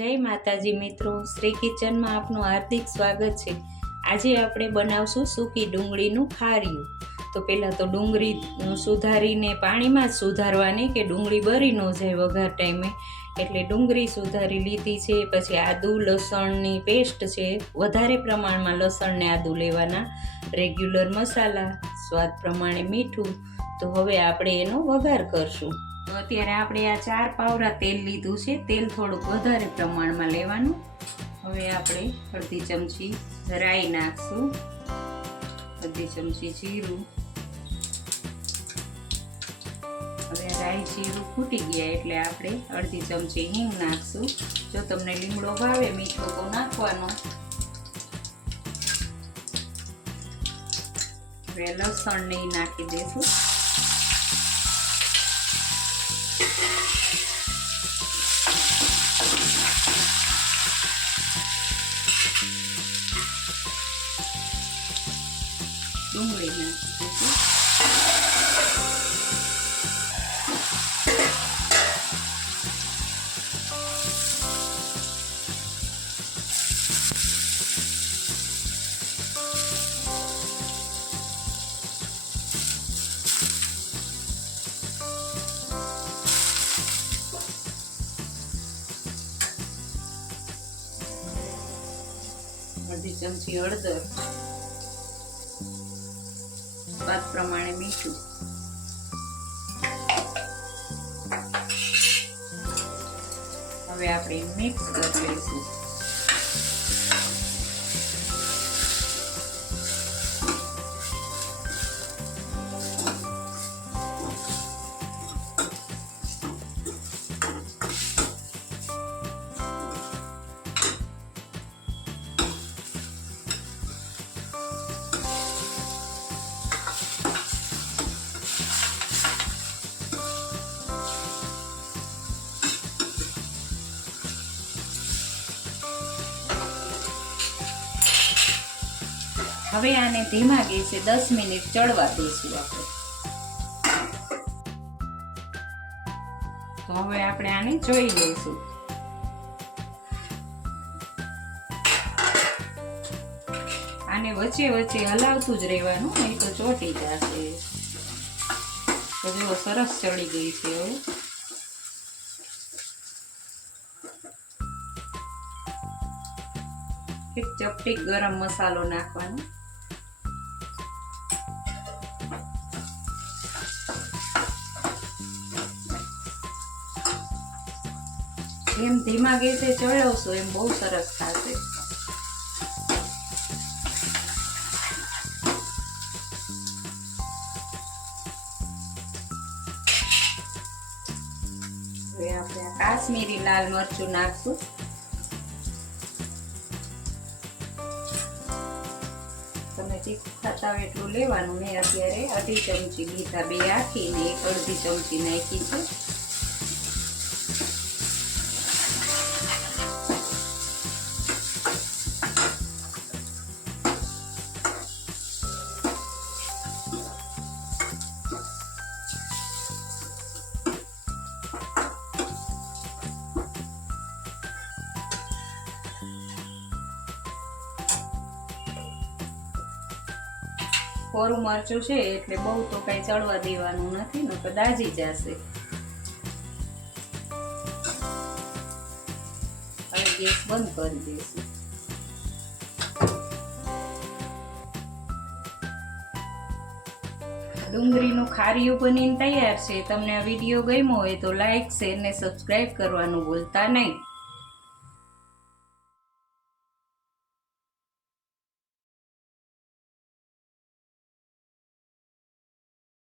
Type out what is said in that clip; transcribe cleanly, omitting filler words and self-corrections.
જય માતાજી મિત્રો, શ્રી કિચનમાં આપનું હાર્દિક સ્વાગત છે। આજે આપણે બનાવશું સૂકી ડુંગળીનું ખારિયું। તો પહેલાં તો ડુંગળી સુધારીને પાણીમાં જ સુધારવાની કે ડુંગળી બળી ન જાય વઘાર ટાઈમે, એટલે ડુંગળી સુધારી લીધી છે। પછી આદુ લસણની પેસ્ટ છે, વધારે પ્રમાણમાં લસણ ને આદુ લેવાના, રેગ્યુલર મસાલા, સ્વાદ પ્રમાણે મીઠું। તો હવે આપણે એનો વઘાર કરશું। તો અત્યારે આપણે આ 4 પાવડા તેલ લીધું છે। તેલ થોડુંક વધારે પ્રમાણમાં લેવાનું। હવે આપણે અડધી ચમચી રાઈ નાખશું, અડધી ચમચી જીરું। હવે રાઈ જીરું ફૂટી ગયા એટલે આપણે અડધી ચમચી હિંગ નાખશું। જો તમને લીમડો ભાવે મીઠો તો નાખવાનો। હવે લસણ ને નાખી દેશું। ડુંગળી નાખી દઈશું। અડધી ચમચી હળદર, સ્વાદ પ્રમાણે મીઠું। હવે આપણે મિક્સ કરી લઈશું। હવે આને ધીમા ગેસે 10 મિનિટ ચડવા દઈશું આપણે। તો હવે આપણે આને જોઈ લઈશું। આને વચ્ચે વચ્ચે હલાવતું જ રહેવાનું, નહીં તો ચોટી જશે। તો જો સરસ ચડી ગઈ છે। હવે એક ચપટી ગરમ મસાલો નાખવાનો। જેમ ધીમા ગેસે ચડાવશો એમ બહુ સરસ થશે। હવે આપણે કાશ્મીરી લાલ મરચું નાખશું। તમે તીખું ખાતા હોય એટલું લેવાનું। મેં અત્યારે અડધી ચમચી લીધા, 2 આખીને 1 અડધી ચમચી નાખી છે। કોરું મરચું છે એટલે બહુ તો કઈ ચડવા દેવાનું નથી, નકર દાજી જશે। હવે ગેસ બંધ કરી દઈશું। ડુંગળીનું ખારિયું બનીને તૈયાર છે। તમને આ વિડીયો ગમ્યો હોય તો લાઈક, શેર ને સબસ્ક્રાઈબ કરવાનું ભૂલતા નહીં।